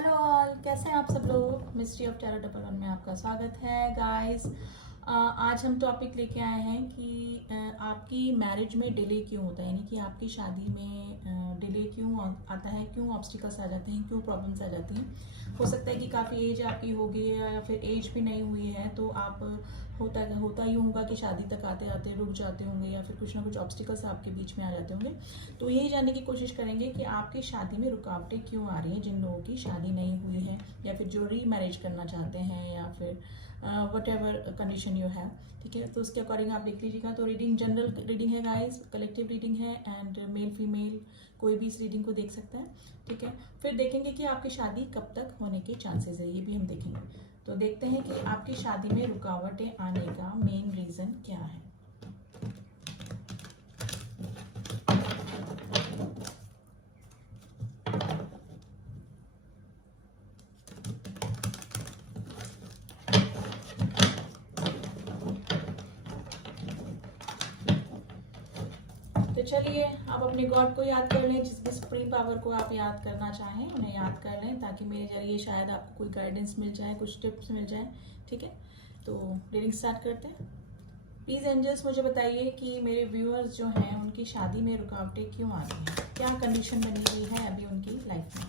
Hello all, कैसे हैं आप सब लोग। Mystery of terror double one में आपका स्वागत है गाइस। आज हम टॉपिक लेके आए हैं कि आपकी मैरिज में डिले क्यों होता है, यानी कि आपकी शादी में डिले क्यों आता है, क्यों ऑब्स्टिकल्स आ जाते हैं, क्यों प्रॉब्लम्स आ जाती हैं। हो सकता है कि काफ़ी एज आपकी हो गई है या फिर एज भी नहीं हुई है, तो आप होता यूँ होगा कि शादी तक आते आते रुक जाते होंगे या फिर कुछ ना कुछ ऑब्स्टिकल्स आपके बीच में आ जाते होंगे। तो यही जानने की कोशिश करेंगे कि आपकी शादी में रुकावटें क्यों आ रही हैं, जिन लोगों की शादी नहीं हुई है या फिर जो री मैरिज करना चाहते हैं या फिर what ever condition you have. ठीक है, तो उसके अकॉर्डिंग आप देख लीजिएगा। तो रीडिंग जनरल रीडिंग है गाइस, कलेक्टिव रीडिंग है एंड मेल फीमेल कोई भी इस रीडिंग को देख सकता है। ठीक है, फिर देखेंगे कि आपकी शादी कब तक होने के चांसेस है, ये भी हम देखेंगे। तो देखते हैं कि आपकी शादी में रुकावटें आने का मेन रीज़न क्या है। तो चलिए, आप अपने गॉड को याद कर लें, जिस भी सुप्रीम पावर को आप याद करना चाहें उन्हें याद कर लें, ताकि मेरे जरिए शायद आपको कोई गाइडेंस मिल जाए, कुछ टिप्स मिल जाए। ठीक है, तो रीडिंग स्टार्ट करते हैं। प्लीज़ एंजल्स मुझे बताइए कि मेरे व्यूअर्स जो हैं उनकी शादी में रुकावटें क्यों आ रही हैं, क्या कंडीशन बनी हुई है अभी उनकी लाइफ में।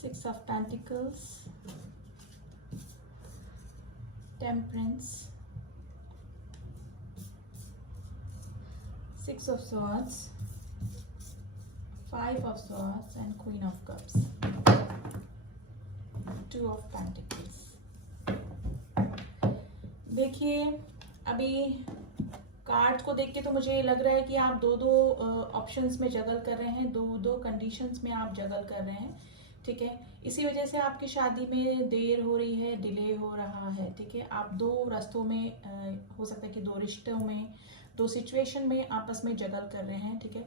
Six of Pentacles, Temperance, Six of Swords, Five of Swords and Queen of Cups, Two of Pentacles। देखिए, अभी कार्ड को देख के तो मुझे लग रहा है कि आप दो दो ऑप्शंस में जगल कर रहे हैं, दो दो कंडीशंस में आप जगल कर रहे हैं। ठीक है, इसी वजह से आपकी शादी में देर हो रही है, डिले हो रहा है। ठीक है, आप दो रास्तों में हो सकता है कि दो रिश्तों में, दो सिचुएशन में आपस में जगल कर रहे हैं। ठीक है,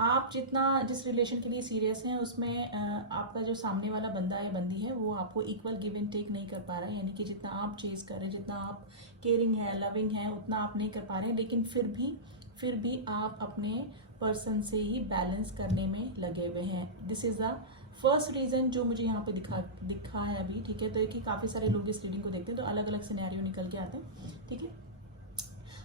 आप जितना जिस रिलेशन के लिए सीरियस हैं उसमें आपका जो सामने वाला बंदा या बंदी है वो आपको इक्वल गिव एंड टेक नहीं कर पा रहा है, यानी कि जितना आप चेज कर रहे हैं, जितना आप केयरिंग है, लविंग है, उतना आप नहीं कर पा रहे हैं। लेकिन फिर भी आप अपने पर्सन से ही बैलेंस करने में लगे हुए हैं। This is the first reason जो मुझे यहाँ पे दिखा है अभी। ठीक है, तो एक ही काफ़ी सारे लोग इस रीडिंग को देखते हैं तो अलग अलग सिनेरियो निकल के आते हैं। ठीक है,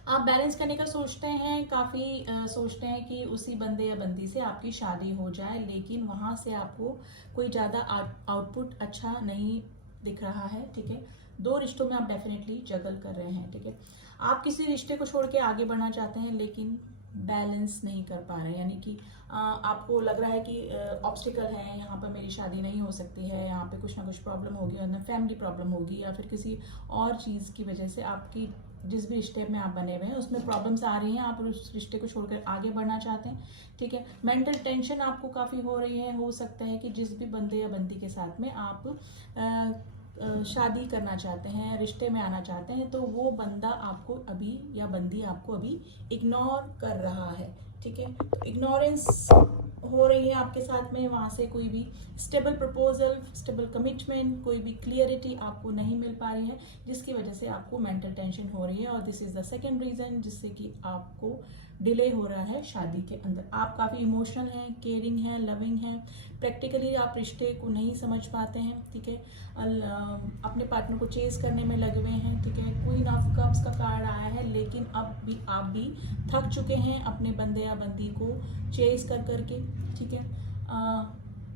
आप बैलेंस करने का सोचते हैं, काफ़ी सोचते हैं कि उसी बंदे या बंदी से आपकी शादी हो जाए, लेकिन वहाँ से आपको कोई ज़्यादा आउटपुट अच्छा नहीं दिख रहा है। ठीक है, दो रिश्तों में आप डेफिनेटली जगल कर रहे हैं। ठीक है, आप किसी रिश्ते को छोड़ के आगे बढ़ना चाहते हैं लेकिन बैलेंस नहीं कर पा रहे हैं, यानी कि आपको लग रहा है कि ऑब्स्टिकल है, यहाँ पर मेरी शादी नहीं हो सकती है, यहाँ पे कुछ ना कुछ प्रॉब्लम होगी, वरना फैमिली प्रॉब्लम होगी या फिर किसी और चीज़ की वजह से आपकी जिस भी रिश्ते में आप बने हुए हैं उसमें प्रॉब्लम्स आ रही हैं, आप उस रिश्ते को छोड़कर आगे बढ़ना चाहते हैं। ठीक है, मेंटल टेंशन आपको काफ़ी हो रही है। हो सकता है कि जिस भी बंदे या बंदी के साथ में आप शादी करना चाहते हैं, रिश्ते में आना चाहते हैं, तो वो बंदा आपको अभी या बंदी आपको अभी इग्नोर कर रहा है। ठीक है, इग्नोरेंस हो रही है आपके साथ में, वहाँ से कोई भी स्टेबल प्रपोजल, स्टेबल कमिटमेंट, कोई भी क्लियरिटी आपको नहीं मिल पा रही है, जिसकी वजह से आपको मेंटल टेंशन हो रही है। और this is the second reason जिससे कि आपको डिले हो रहा है शादी के अंदर। आप काफ़ी इमोशनल हैं, केयरिंग हैं, लविंग हैं, प्रैक्टिकली आप रिश्ते को नहीं समझ पाते हैं। ठीक है, अपने पार्टनर को चेज करने में लगे हुए हैं। ठीक है, क्वीन ऑफ कप्स का कार्ड आया है, लेकिन अब भी आप भी थक चुके हैं अपने बंदे या बंदी को चेज कर करके। ठीक है,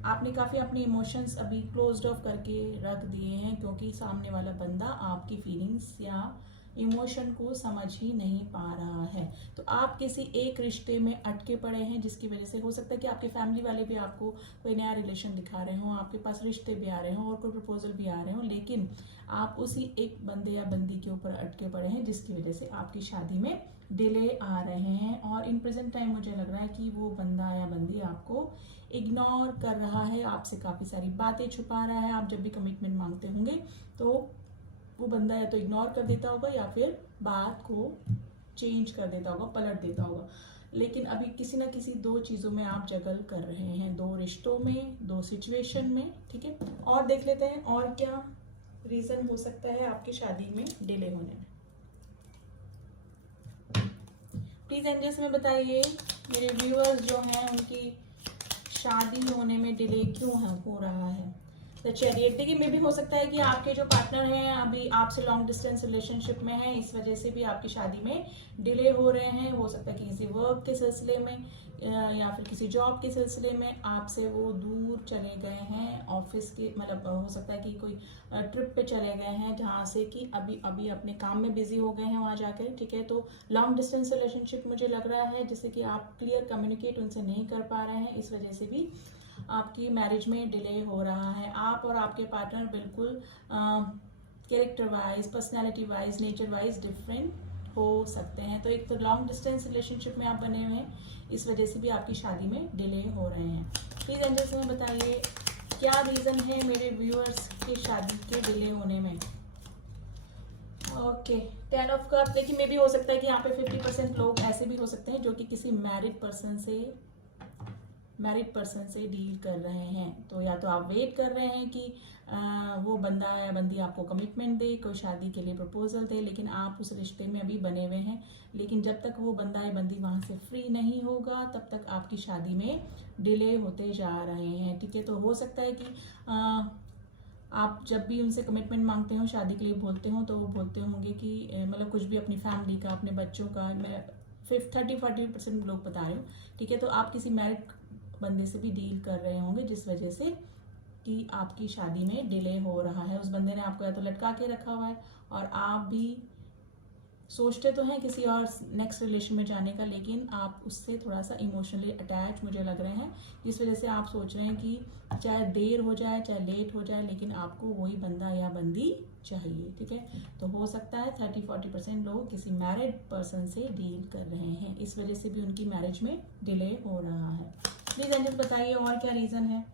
आपने काफ़ी अपने इमोशंस अभी क्लोज्ड ऑफ करके रख दिए हैं, क्योंकि सामने वाला बंदा आपकी फीलिंग्स या इमोशन को समझ ही नहीं पा रहा है। तो आप किसी एक रिश्ते में अटके पड़े हैं, जिसकी वजह से हो सकता है कि आपके फैमिली वाले भी आपको कोई नया रिलेशन दिखा रहे हों, आपके पास रिश्ते भी आ रहे हों और कोई प्रपोजल भी आ रहे हों, लेकिन आप उसी एक बंदे या बंदी के ऊपर अटके पड़े हैं, जिसकी वजह से आपकी शादी में डिले आ रहे हैं। और इन प्रेजेंट टाइम मुझे लग रहा है कि वो बंदा या बंदी आपको इग्नोर कर रहा है, आपसे काफ़ी सारी बातें छुपा रहा है। आप जब भी कमिटमेंट मांगते होंगे तो वो बंदा या तो इग्नोर कर देता होगा या फिर बात को चेंज कर देता होगा, पलट देता होगा। लेकिन अभी किसी ना किसी दो चीज़ों में आप जगल कर रहे हैं, दो रिश्तों में, दो सिचुएशन में, ठीक है। और देख लेते हैं और क्या रीज़न हो सकता है आपकी शादी में डिले होने में। प्लीज़ एंजल्स में बताइए मेरे व्यूअर्स जो हैं उनकी शादी होने में डिले क्यों है हो रहा है। तो चैरियट, देखिए मे भी हो सकता है कि आपके जो पार्टनर हैं अभी आपसे लॉन्ग डिस्टेंस रिलेशनशिप में हैं, इस वजह से भी आपकी शादी में डिले हो रहे हैं। हो सकता है कि किसी वर्क के सिलसिले में या फिर किसी जॉब के सिलसिले में आपसे वो दूर चले गए हैं, ऑफिस के मतलब हो सकता है कि कोई ट्रिप पे चले गए हैं जहाँ से कि अभी अभी अपने काम में बिजी हो गए हैं वहाँ जाकर, ठीक है। तो लॉन्ग डिस्टेंस रिलेशनशिप मुझे लग रहा है जिससे कि आप क्लियर कम्युनिकेट उनसे नहीं कर पा रहे हैं, इस वजह से भी आपकी मैरिज में डिले हो रहा है। आप और आपके पार्टनर बिल्कुल character wise, personality wise, nature wise different हो सकते हैं। तो एक तो लॉन्ग डिस्टेंस रिलेशनशिप में आप बने हुए हैं, इस वजह से भी आपकी शादी में डिले हो रहे हैं। प्लीज़ एंजल्स में बताइए क्या रीज़न है मेरे व्यूअर्स की शादी के डिले होने में। Okay, 10 of cups. लेकिन मे भी हो सकता है कि यहाँ पे 50% लोग ऐसे भी हो सकते हैं जो कि किसी मैरिड पर्सन से डील कर रहे हैं। तो या तो आप वेट कर रहे हैं कि वो बंदा या बंदी आपको कमिटमेंट दे, कोई शादी के लिए प्रपोजल दे, लेकिन आप उस रिश्ते में अभी बने हुए हैं। लेकिन जब तक वो बंदा या बंदी वहाँ से फ्री नहीं होगा तब तक आपकी शादी में डिले होते जा रहे हैं, ठीक है। तो हो सकता है कि आप जब भी उनसे कमिटमेंट मांगते हो, शादी के लिए बोलते हो, तो वो बोलते होंगे कि मतलब कुछ भी अपनी फैमिली का, अपने बच्चों का, मैं 30-40% लोग बता रही हूँ, ठीक है। तो आप किसी मैरिड बंदे से भी डील कर रहे होंगे जिस वजह से कि आपकी शादी में डिले हो रहा है। उस बंदे ने आपको या तो लटका के रखा हुआ है और आप भी सोचते तो हैं किसी और नेक्स्ट रिलेशन में जाने का, लेकिन आप उससे थोड़ा सा इमोशनली अटैच मुझे लग रहे हैं, जिस वजह से आप सोच रहे हैं कि चाहे देर हो जाए चाहे लेट हो जाए लेकिन आपको वही बंदा या बंदी चाहिए, ठीक है। तो हो सकता है 30-40% लोग किसी मैरिड पर्सन से डील कर रहे हैं, इस वजह से भी उनकी मैरिज में डिले हो रहा है। प्लीज एंजल बताइए और क्या रीज़न है।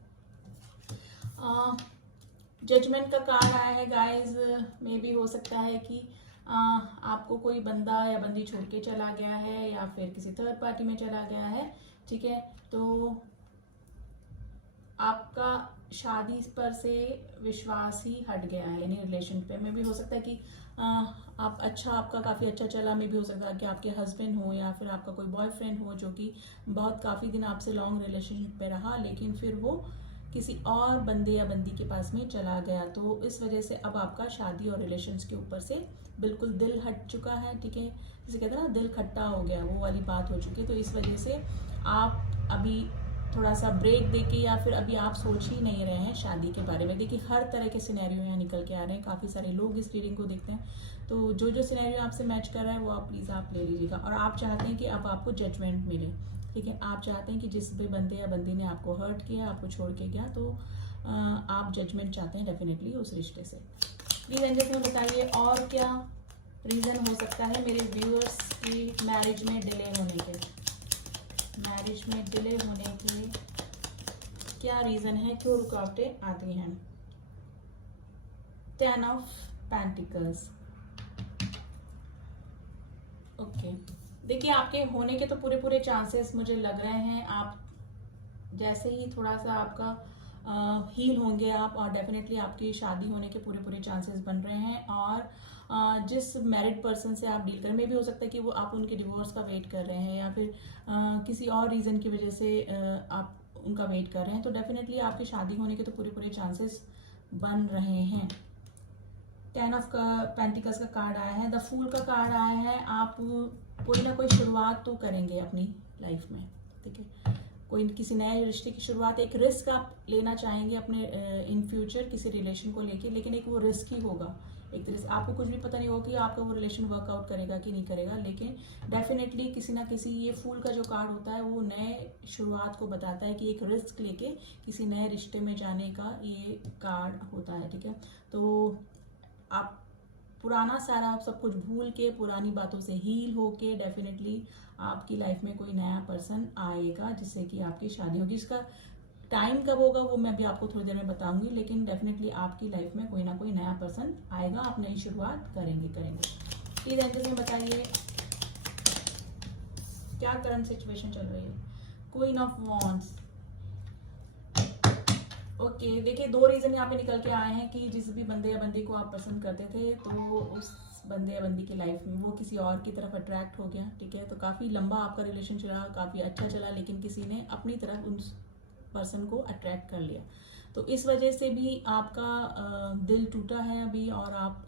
जजमेंट का कार्ड आया है गाइज। मे भी हो सकता है कि आपको कोई बंदा या बंदी छोड़ के चला गया है या फिर किसी थर्ड पार्टी में चला गया है, ठीक है। तो आपका शादी पर से विश्वास ही हट गया है, यानी रिलेशन पे। में भी हो सकता है कि आपका काफ़ी अच्छा चला। में भी हो सकता है कि आपके हस्बैंड हो या फिर आपका कोई बॉयफ्रेंड हो जो कि बहुत काफ़ी दिन आपसे लॉन्ग रिलेशनशिप पे रहा, लेकिन फिर वो किसी और बंदे या बंदी के पास में चला गया। तो इस वजह से अब आपका शादी और रिलेशंस के ऊपर से बिल्कुल दिल हट चुका है, ठीक है। जैसे कहते हैं ना, दिल खट्टा हो गया, वो वाली बात हो चुकी है। तो इस वजह से आप अभी थोड़ा सा ब्रेक देके या फिर अभी आप सोच ही नहीं रहे हैं शादी के बारे में। देखिए हर तरह के सिनेरियो यहाँ निकल के आ रहे हैं, काफ़ी सारे लोग इस रीडिंग को देखते हैं। तो जो जो सिनेरियो आपसे मैच कर रहा है वो आप प्लीज़ आप ले लीजिएगा। और आप चाहते हैं कि अब आपको जजमेंट मिले, ठीक है। आप चाहते हैं कि जिस भी बंदे या बंदी ने आपको हर्ट किया, आपको छोड़ के गया, तो आप जजमेंट चाहते हैं डेफिनेटली उस रिश्ते से। प्लीज़ एंजल्स में बताइए और क्या रीज़न हो सकता है मेरे व्यूअर्स की मैरिज में डिले होने के। मैरिज में डिले होने के क्या रीज़न है, क्यों रुकावटें आती हैं। 10 ऑफ पेंटिकल्स। ओके, देखिए आपके होने के तो पूरे चांसेस मुझे लग रहे हैं। आप जैसे ही थोड़ा सा आपका हील होंगे आप, और डेफिनेटली आपकी शादी होने के पूरे चांसेस बन रहे हैं। और जिस मैरिड पर्सन से आप डील करें, में भी हो सकता है कि वो आप उनके डिवोर्स का वेट कर रहे हैं या फिर किसी और रीज़न की वजह से आप उनका वेट कर रहे हैं, तो डेफिनेटली आपकी शादी होने के तो पूरे चांसेस बन रहे हैं। 10 ऑफ पेंटिकल्स का कार्ड आया है, द फूल का कार्ड आया है। आप कोई ना कोई शुरुआत तो करेंगे अपनी लाइफ में, ठीक है। कोई किसी नए रिश्ते की शुरुआत, एक रिस्क आप लेना चाहेंगे अपने इन फ्यूचर किसी रिलेशन को लेके, लेकिन एक वो रिस्क ही होगा। एक तरह से आपको कुछ भी पता नहीं होगा कि आपका वो रिलेशन वर्कआउट करेगा कि नहीं करेगा, लेकिन डेफिनेटली किसी ना किसी, ये फूल का जो कार्ड होता है वो नए शुरुआत को बताता है कि एक रिस्क लेके किसी नए रिश्ते में जाने का ये कार्ड होता है, ठीक है। तो आप पुराना सारा सब कुछ भूल के, पुरानी बातों से हील होके डेफिनेटली आपकी लाइफ में कोई नया पर्सन आएगा जिससे कि आपकी शादी होगी। इसका टाइम कब होगा वो मैं भी आपको थोड़ी देर में बताऊंगी, लेकिन डेफिनेटली आपकी लाइफ में कोई ना कोई नया पर्सन आएगा, आप नई शुरुआत करेंगे। प्लीज एंजल में बताइए क्या करंट सिचुएशन चल रही है? Queen of wands. ओके, देखिए 2 रीजन यहाँ पे निकल के आए हैं कि जिस भी बंदे या बंदी को आप पसंद करते थे तो उस बंदे या बंदी की लाइफ में वो किसी और की तरफ अट्रैक्ट हो गया, ठीक है। तो काफ़ी लंबा आपका रिलेशन चला, काफ़ी अच्छा चला, लेकिन किसी ने अपनी तरफ उस पर्सन को अट्रैक्ट कर लिया। तो इस वजह से भी आपका दिल टूटा है अभी, और आप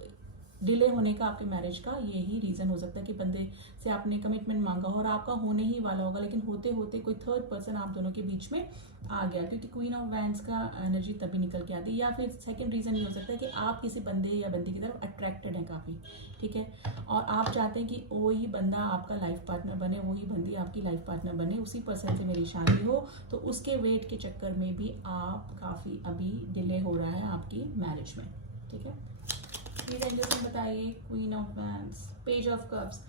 डिले होने का आपके मैरिज का यही रीज़न हो सकता है कि बंदे से आपने कमिटमेंट मांगा और आपका होने ही वाला होगा, लेकिन होते होते कोई थर्ड पर्सन आप दोनों के बीच में आ गया, क्योंकि क्वीन ऑफ वैंड्स का एनर्जी तभी निकल के आती है। या फिर सेकंड रीज़न ये हो सकता है कि आप किसी बंदे या बंदी की तरफ अट्रैक्टेड हैं काफ़ी, ठीक है, और आप चाहते हैं कि वही बंदा आपका लाइफ पार्टनर बने, वही बंदी आपकी लाइफ पार्टनर बने, उसी पर्सन से मेरी शादी हो। तो उसके वेट के चक्कर में भी आप काफ़ी अभी डिले हो रहा है आपकी मैरिज में, ठीक है। प्लीज एंजल्स बताइए queen of wands, page of cups.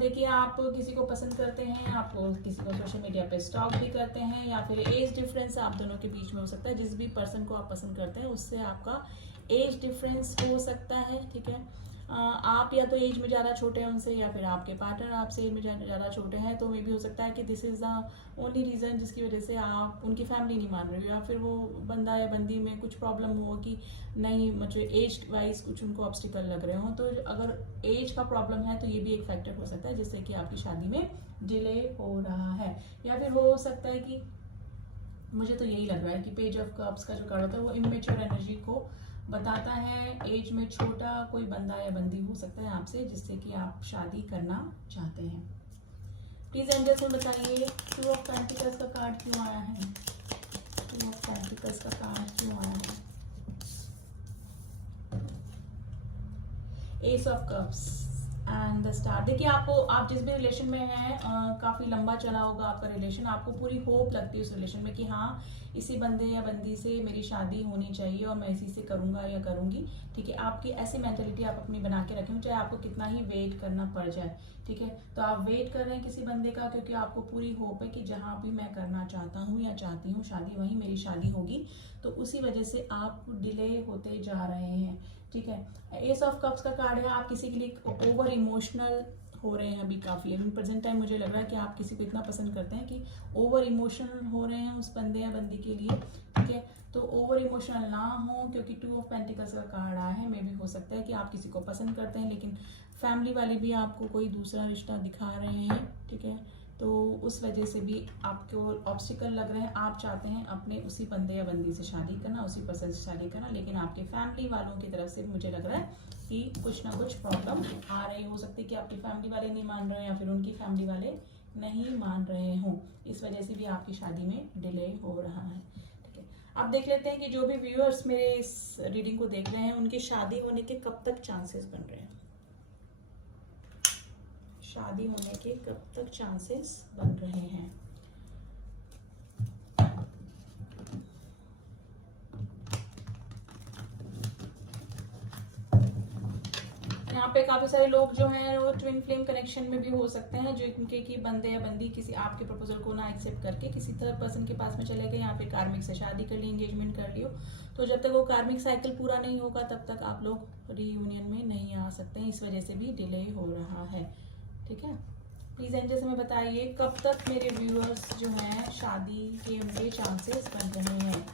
देखिए आप किसी को पसंद करते हैं, आप किसी को सोशल मीडिया पे स्टॉक भी करते हैं, या फिर एज डिफरेंस आप दोनों के बीच में हो सकता है। जिस भी पर्सन को आप पसंद करते हैं उससे आपका एज डिफरेंस हो सकता है, ठीक है। आप या तो एज में ज़्यादा छोटे हैं उनसे, या फिर आपके पार्टनर आपसे एज में ज़्यादा छोटे हैं। तो मे भी हो सकता है कि this is the only reason जिसकी वजह से आप उनकी फैमिली नहीं मान रहे हो, या फिर वो बंदा या बंदी में कुछ प्रॉब्लम हो कि नहीं, मतलब एज वाइज कुछ उनको ऑब्स्टिकल लग रहे हो। तो अगर एज का प्रॉब्लम है तो ये भी एक फैक्टर हो सकता है जिससे कि आपकी शादी में डिले हो रहा है। या फिर हो सकता है कि मुझे तो यही लग रहा है कि पेज ऑफ कप्स का जो कार्ड होता है वो इमेच्योर एनर्जी को बताता है। एज में छोटा कोई बंदा या बंदी हो सकता है आपसे, जिससे कि आप शादी करना चाहते हैं। प्लीज एंजल्स में बताइए 2 ऑफ पेंटिकल्स का कार्ड क्यों आया है? 2 ऑफ पेंटिकल्स का कार्ड क्यों आया है? S of cups and the star. देखिए आप जिस भी रिलेशन में हैं, काफ़ी लंबा चला होगा आपका रिलेशन, आपको पूरी होप लगती है उस रिलेशन में कि हाँ इसी बंदे या बंदी से मेरी शादी होनी चाहिए और मैं इसी से करूँगा या करूँगी, ठीक है। आपकी ऐसी मेंटेलिटी आप अपनी बना के रखें, चाहे आपको कितना ही वेट करना पड़ जाए, ठीक है। तो आप वेट कर रहे हैं किसी बंदे का, क्योंकि आपको पूरी होप है कि जहाँ भी मैं करना चाहता हूँ या चाहती हूँ शादी, वहीं मेरी शादी होगी। तो उसी वजह से आप डिले होते जा रहे हैं, ठीक है। एस ऑफ कप्स का कार्ड है, आप किसी के लिए ओवर इमोशनल हो रहे हैं अभी काफ़ी, लेकिन प्रेजेंट टाइम मुझे लग रहा है कि आप किसी को इतना पसंद करते हैं कि ओवर इमोशनल हो रहे हैं उस बंदे या बंदी के लिए, ठीक है। तो ओवर इमोशनल ना हो, क्योंकि 2 ऑफ पेंटिकल्स का कार्ड आया है। मे भी हो सकता है कि आप किसी को पसंद करते हैं, लेकिन फैमिली वाले भी आपको कोई दूसरा रिश्ता दिखा रहे हैं, ठीक है। तो उस वजह से भी आपको ऑब्स्टिकल लग रहे हैं। आप चाहते हैं अपने उसी बंदे या बंदी से शादी करना, उसी पर्सन से शादी करना, लेकिन आपके फैमिली वालों की तरफ से मुझे लग रहा है कि कुछ ना कुछ प्रॉब्लम आ रही हो सकती है कि आपकी फैमिली वाले नहीं मान रहे हैं या फिर उनकी फैमिली वाले नहीं मान रहे हों। इस वजह से भी आपकी शादी में डिले हो रहा है, ठीक है। अब देख लेते हैं कि जो भी व्यूअर्स मेरे इस रीडिंग को देख रहे हैं उनकी शादी होने के कब तक चांसेस बन रहे हैं। शादी होने के कब तक चांसेस बन रहे हैं। यहाँ पे काफी सारे लोग जो हैं वो ट्विन फ्लेम कनेक्शन में भी हो सकते हैं, जो इनके की बंदे या बंदी किसी आपके प्रपोजल को ना एक्सेप्ट करके किसी थर्ड पर्सन के पास में चले गए, यहाँ पे कार्मिक से शादी कर ली, एंगेजमेंट कर लियो। तो जब तक वो कार्मिक साइकिल पूरा नहीं होगा तब तक आप लोग रीयूनियन में नहीं आ सकते हैं। इस वजह से भी डिले हो रहा है, ठीक है। प्लीज एंजल्स हमें बताइए कब तक मेरे व्यूअर्स जो हैं शादी के उनके चांसेस बन रहे हैं।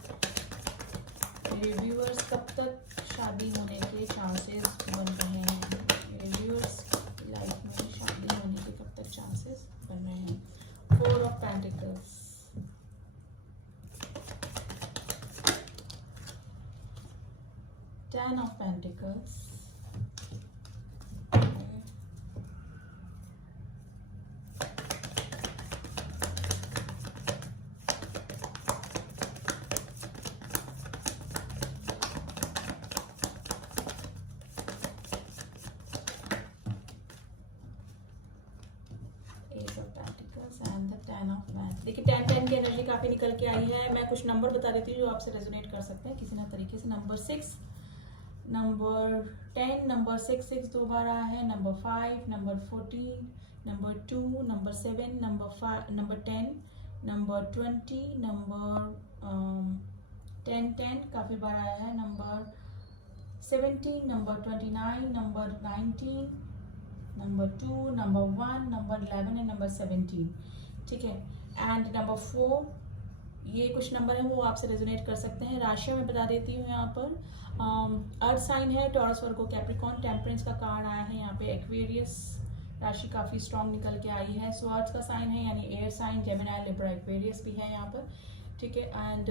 मेरे व्यूअर्स कब तक शादी होने के चांसेस बन रहे हैं। मेरे व्यूअर्स लाइफ में शादी होने के कब तक चांसेस बन रहे हैं। 4 ऑफ पेंटिकल्स, 10 ऑफ पेंटिकल्स, देखिए 10 की एनर्जी काफी निकल के आई है। मैं कुछ नंबर बता देती हूँ जो आपसे रेजोनेट कर सकते हैं किसी ना तरीके से। नंबर 6, नंबर 10, नंबर 6 2 बार आया है, number 5, number 14, number 2, number 7, number 10, number 20, number 10 काफी बार आया है, number 17, number 29, number 19, number 2, number 1, number 11 and number 17, ठीक है। एंड नंबर 4, ये कुछ नंबर हैं वो आपसे रेजोनेट कर सकते हैं। राशियां मैं बता देती हूँ यहाँ पर। अर्थ साइन है टॉरस, वर्गो, कैप्रिकॉर्न। टेम्परेंस का कार्ड आया है यहाँ पे। एक्वेरियस राशि काफ़ी स्ट्रांग निकल के आई है। सो अर्थ का साइन है यानी air sign, Gemini, Libra, Aquarius भी है यहाँ पर, ठीक है। एंड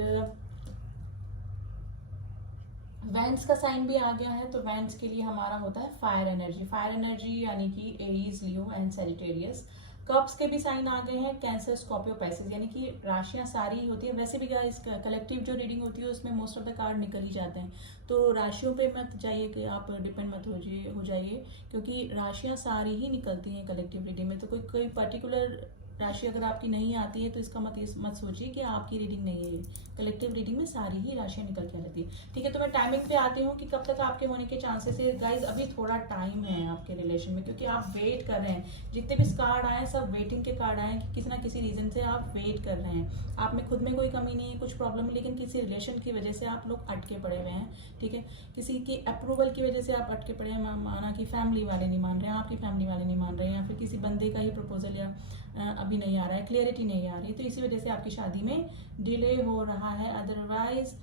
वेंस का साइन भी आ गया है, तो वेंस के लिए हमारा होता है फायर एनर्जी। फायर एनर्जी यानी कि Aries, Leo and Sagittarius. Cups के भी साइन आ गए हैं, कैंसर, स्कॉर्पियो, पाइसेस, यानी कि राशियां सारी होती है। वैसे भी गाइस कलेक्टिव जो रीडिंग होती है उसमें मोस्ट ऑफ द कार्ड निकल ही जाते हैं, तो राशियों पे मत जाइए कि आप डिपेंड मत हो जाइए, क्योंकि राशियां सारी ही निकलती हैं कलेक्टिव रीडिंग में। तो कोई पर्टिकुलर राशि अगर आपकी नहीं आती है तो इसका मत सोचिए कि आपकी रीडिंग नहीं है। कलेक्टिव रीडिंग में सारी ही राशियां निकल के आती है, ठीक है। तो मैं टाइमिंग पे आती हूँ कि कब तक आपके होने के चांसेस है। गाइज अभी थोड़ा टाइम है आपके रिलेशन में, क्योंकि आप वेट कर रहे हैं। जितने भी कार्ड आए सब वेटिंग के कार्ड आए कि किसी ना किसी रीजन से आप वेट कर रहे हैं। आप में खुद में कोई कमी नहीं है, कुछ प्रॉब्लम है, लेकिन किसी रिलेशन की वजह से आप लोग अटके पड़े हुए हैं, ठीक है। किसी की अप्रूवल की वजह से आप अटके पड़े हैं, माना कि फैमिली वाले नहीं मान रहे हैं, आपकी फैमिली वाले नहीं मान रहे हैं, या फिर किसी बंदे का ही प्रपोजल या अभी नहीं आ रहा है, क्लियरिटी नहीं आ रही, तो इसी वजह से आपकी शादी में डिले हो रहा है। अदरवाइज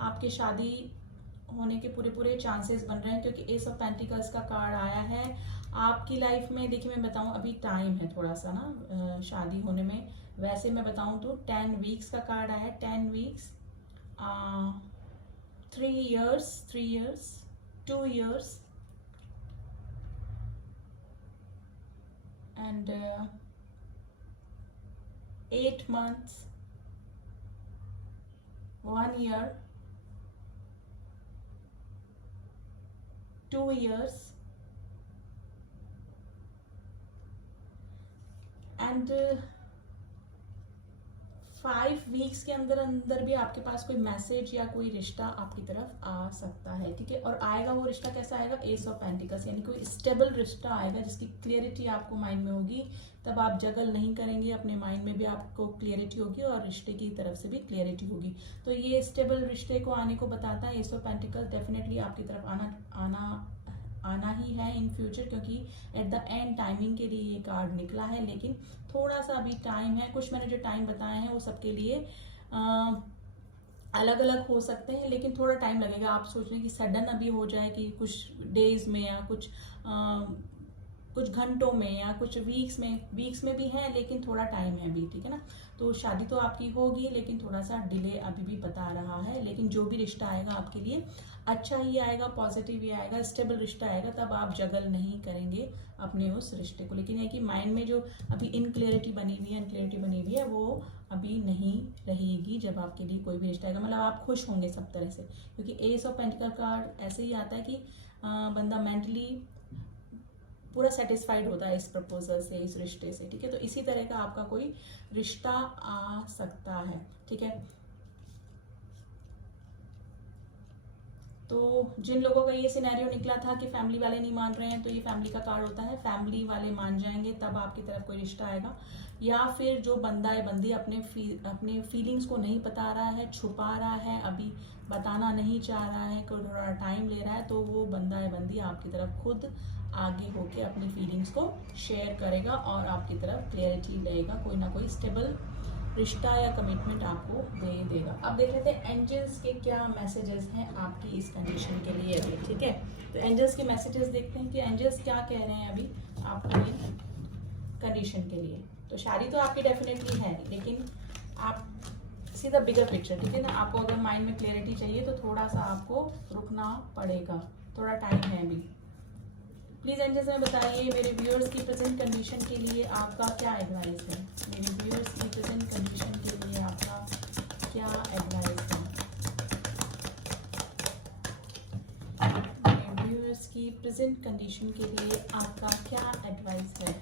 आपकी शादी होने के पूरे चांसेस बन रहे हैं, क्योंकि एस ऑफ पेंटिकल्स का कार्ड आया है। आपकी लाइफ में देखिए मैं बताऊं अभी टाइम है थोड़ा सा ना शादी होने में। वैसे मैं बताऊं तो 10 वीक्स का कार्ड आया है। 10 weeks, 3 years, 2 years and 8 months, 1 year, 2 years and 5 weeks के अंदर अंदर भी आपके पास कोई मैसेज या कोई रिश्ता आपकी तरफ आ सकता है, ठीक है। और आएगा वो रिश्ता कैसा आएगा, एस ऑफ पेंटिकल्स, यानी कोई स्टेबल रिश्ता आएगा जिसकी क्लियरिटी आपको माइंड में होगी। तब आप जगल नहीं करेंगे, अपने माइंड में भी आपको क्लियरिटी होगी और रिश्ते की तरफ से भी क्लियरिटी होगी। तो ये स्टेबल रिश्ते को आने को बताता है। एस ऑफ पेंटिकल्स डेफिनेटली आपकी तरफ आना ही है इन फ्यूचर, क्योंकि एट द एंड टाइमिंग के लिए ये कार्ड निकला है। लेकिन थोड़ा सा अभी टाइम है। कुछ मैंने जो टाइम बताए हैं वो सबके लिए अलग अलग हो सकते हैं, लेकिन थोड़ा टाइम लगेगा। आप सोच रहे हैं कि सडन अभी हो जाए कि कुछ डेज में या कुछ घंटों में या कुछ वीक्स में भी है, लेकिन थोड़ा टाइम है अभी, ठीक है ना। तो शादी तो आपकी होगी, लेकिन थोड़ा सा डिले अभी भी बता रहा है। लेकिन जो भी रिश्ता आएगा आपके लिए अच्छा ही आएगा, पॉजिटिव ही आएगा, स्टेबल रिश्ता आएगा। तब आप जगल नहीं करेंगे अपने उस रिश्ते को। लेकिन ये कि माइंड में जो अभी अनक्लियरिटी बनी हुई है वो अभी नहीं रहेगी जब आपके लिए कोई भी रिश्ता आएगा। मतलब आप खुश होंगे सब तरह से, क्योंकि एस ऑफ पेंटिकल कार्ड ऐसे ही आता है कि बंदा मेंटली पूरा सेटिस्फाइड होता है इस प्रपोजल से, इस रिश्ते से, ठीक है। तो इसी तरह का आपका कोई रिश्ता आ सकता है, ठीक है। तो जिन लोगों का ये सिनेरियो निकला था कि फैमिली वाले नहीं मान रहे हैं, तो ये फैमिली का कार्ड होता है। फैमिली वाले मान जाएंगे तब आपकी तरफ कोई रिश्ता आएगा। या फिर जो बंदा या बंदी अपने फीलिंग्स को नहीं बता रहा है, छुपा रहा है, अभी बताना नहीं चाह रहा है, कोई थोड़ा टाइम ले रहा है, तो वो बंदा या बंदी आपकी तरफ खुद आगे होके अपनी फीलिंग्स को शेयर करेगा और आपकी तरफ क्लियरिटी लेगा। कोई ना कोई स्टेबल रिश्ता या कमिटमेंट आपको दे देगा। अब देख लेते हैं एंजल्स के क्या मैसेजेस हैं आपकी इस कंडीशन के लिए अभी, ठीक है। तो एंजल्स के मैसेजेस देखते हैं कि एंजल्स क्या कह रहे हैं अभी आपकी कंडीशन के लिए। तो शादी तो आपकी डेफिनेटली है, लेकिन आप सी द बिगर पिक्चर, ठीक है ना। आपको अगर माइंड में क्लियरिटी चाहिए तो थोड़ा सा आपको रुकना पड़ेगा, थोड़ा टाइम है अभी। प्लीज एंजल्स में बताइए मेरे व्यूअर्स की प्रेजेंट कंडीशन के लिए आपका क्या एडवाइस है। मेरे व्यूअर्स की प्रेजेंट कंडीशन के लिए आपका क्या एडवाइस है। मेरे व्यूअर्स की प्रेजेंट कंडीशन के लिए आपका क्या एडवाइस है।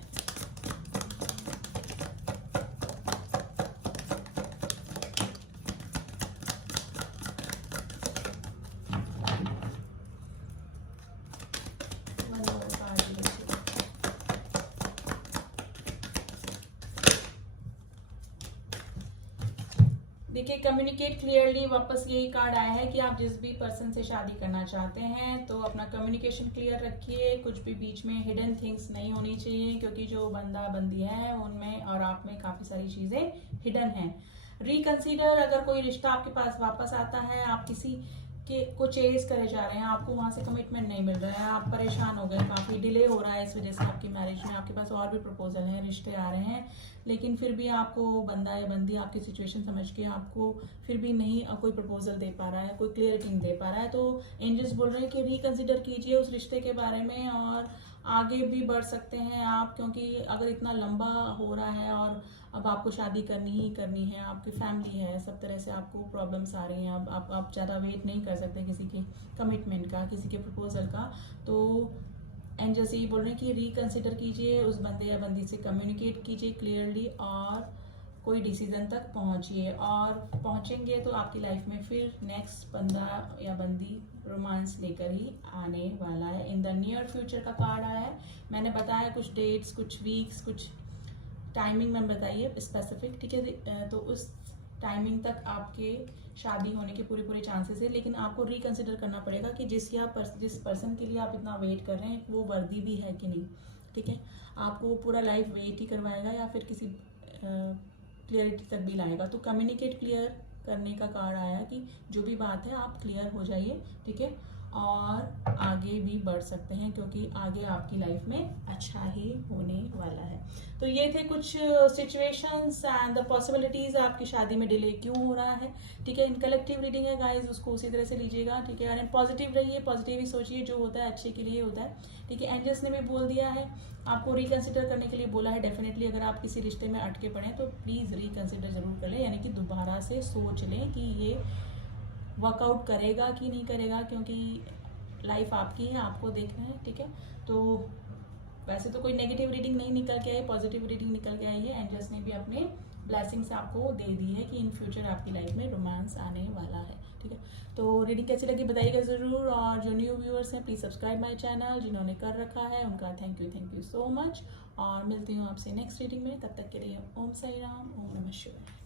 देखिए कम्युनिकेट क्लियरली, वापस यही कार्ड आया है कि आप जिस भी पर्सन से शादी करना चाहते हैं तो अपना कम्युनिकेशन क्लियर रखिए, कुछ भी बीच में हिडन थिंग्स नहीं होनी चाहिए, क्योंकि जो बंदा बंदी है उनमें और आप में काफी सारी चीजें हिडन हैं। रिकंसीडर, अगर कोई रिश्ता आपके पास वापस आता है, आप किसी के को चेज करे जा रहे हैं, आपको वहां से कमिटमेंट नहीं मिल रहा है, आप परेशान हो गए, काफी डिले हो रहा है इस वजह से आपकी मैरिज में, आपके पास और भी प्रपोजल हैं, रिश्ते आ रहे हैं, लेकिन फिर भी आपको बंदा या बंदी आपकी सिचुएशन समझ के आपको फिर भी नहीं कोई प्रपोजल दे पा रहा है, कोई क्लियरिटी नहीं दे पा रहा है, तो एंजल्स बोल रहे हैं कि रिकंसिडर कीजिए उस रिश्ते के बारे में और आगे भी बढ़ सकते हैं आप, क्योंकि अगर इतना लंबा हो रहा है और अब आपको शादी करनी ही करनी है, आपकी फैमिली है, सब तरह से आपको प्रॉब्लम्स आ रही हैं, अब आप ज़्यादा वेट नहीं कर सकते किसी के कमिटमेंट का, किसी के प्रपोजल का, तो एंजल्स यही बोल रहे हैं कि रिकंसिडर कीजिए, उस बंदे या बंदी से कम्युनिकेट कीजिए क्लियरली और कोई डिसीजन तक पहुंचिए, और पहुंचेंगे तो आपकी लाइफ में फिर नेक्स्ट बंदा या बंदी रोमांस लेकर ही आने वाला है। इन द नियर फ्यूचर का कार्ड आया है, मैंने बताया कुछ डेट्स, कुछ वीक्स, कुछ टाइमिंग में बताइए स्पेसिफिक, ठीक है, तो उस टाइमिंग तक आपके शादी होने के पूरे पूरे चांसेस है, लेकिन आपको रिकंसिडर करना पड़ेगा कि जिस पर्सन के लिए आप इतना वेट कर रहे हैं वो वर्दी भी है कि नहीं, ठीक है, आपको पूरा लाइफ वेट ही करवाएगा या फिर किसी क्लियरिटी तक भी लाएगा। तो कम्युनिकेट क्लियर करने का कार्ड आया कि जो भी बात है आप क्लियर हो जाइए, ठीक है, और आगे भी बढ़ सकते हैं, क्योंकि आगे आपकी लाइफ में अच्छा ही होने वाला है। तो ये थे कुछ सिचुएशंस एंड द पॉसिबिलिटीज आपकी शादी में डिले क्यों हो रहा है, ठीक है। इन कलेक्टिव रीडिंग है गाइस, उसको उसी तरह से लीजिएगा, ठीक है, और पॉजिटिव रहिए, पॉजिटिव ही सोचिए, जो होता है अच्छे के लिए होता है, ठीक है। एंजल्स ने भी बोल दिया है, आपको रिकंसिडर करने के लिए बोला है, डेफिनेटली अगर आप किसी रिश्ते में अटके पड़े तो प्लीज़ रिकंसिडर जरूर कर लें, यानी कि दोबारा से सोच लें कि ये वर्कआउट करेगा कि नहीं करेगा, क्योंकि लाइफ आपकी है, आपको देखना है, ठीक है। तो वैसे तो कोई नेगेटिव रीडिंग नहीं निकल के आई, पॉजिटिव रीडिंग निकल के आई है, एंजल्स ने भी अपने ब्लेसिंग्स आपको दे दी है कि इन फ्यूचर आपकी लाइफ में रोमांस आने वाला है, ठीक है। तो रीडिंग कैसी लगी बताइएगा ज़रूर, और जो न्यू व्यूअर्स हैं प्लीज़ सब्सक्राइब माय चैनल, जिन्होंने कर रखा है उनका थैंक यू सो मच, और मिलती हूँ आपसे नेक्स्ट रीडिंग में, तब तक के लिए ओम साई राम, ओम नमः शिवाय।